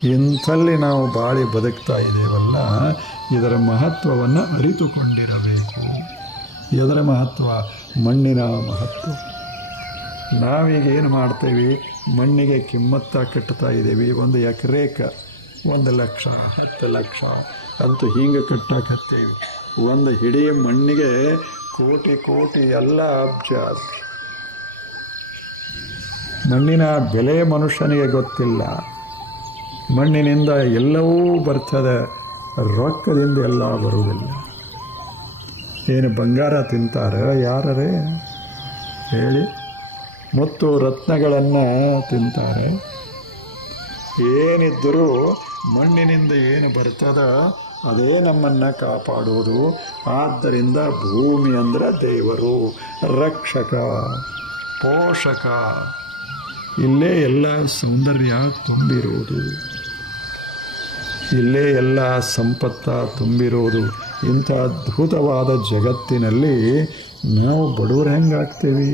ಇಂಥಲ್ಲಿ ನಾವು ಬಾಳಿ ಬದುಕ್ತಾ ಇದ್ದೇವಲ್ಲ, ಇದರ ಮಹತ್ವವನ್ನು ಅರಿತುಕೊಂಡಿರಬೇಕು. ಇದರ ಮಹತ್ವ, ಮಣ್ಣಿನ ಮಹತ್ವ. ನಾವೀಗ ಏನು ಮಾಡ್ತೇವೆ, ಮಣ್ಣಿಗೆ ಕಿಮ್ಮತ್ತ ಕಟ್ತಾ ಇದ್ದೀವಿ. 1 ಎಕರೆಗೆ 1 ಲಕ್ಷ 10 ಲಕ್ಷ ಅಂತೂ ಹಿಂಗೆ ಕಟ್ಟಾಕತ್ತೀವಿ. ಒಂದು ಹಿಡೀ ಮಣ್ಣಿಗೆ ಕೋಟಿ ಕೋಟಿ ಎಲ್ಲ ಅಬ್ಜ. ಮಣ್ಣಿನ ಬೆಲೆ ಮನುಷ್ಯನಿಗೆ ಗೊತ್ತಿಲ್ಲ. ಮಣ್ಣಿನಿಂದ ಎಲ್ಲವೂ ಬರ್ತದೆ, ರೊಕ್ಕದಿಂದ ಎಲ್ಲ ಬರುವುದಿಲ್ಲ. ಏನು ಬಂಗಾರ ತಿಂತಾರೆ ಯಾರೇ ಹೇಳಿ? ಮುತ್ತು ರತ್ನಗಳನ್ನು ತಿಂತಾರೆ. ಏನಿದ್ದರೂ ಮಣ್ಣಿನಿಂದ ಏನು ಬರ್ತದ ಅದೇ ನಮ್ಮನ್ನು ಕಾಪಾಡುವುದು. ಆದ್ದರಿಂದ ಭೂಮಿ ಅಂದರೆ ದೇವರು, ರಕ್ಷಕ, ಪೋಷಕ. ಇಲ್ಲೇ ಎಲ್ಲ ಸೌಂದರ್ಯ ತುಂಬಿರುವುದು, ಇಲ್ಲೇ ಎಲ್ಲ ಸಂಪತ್ತ ತುಂಬಿರುವುದು. ಇಂಥ ಅದ್ಭುತವಾದ ಜಗತ್ತಿನಲ್ಲಿ ನಾವು ಬಡವರು ಹೆಂಗಾಗ್ತೇವೆ?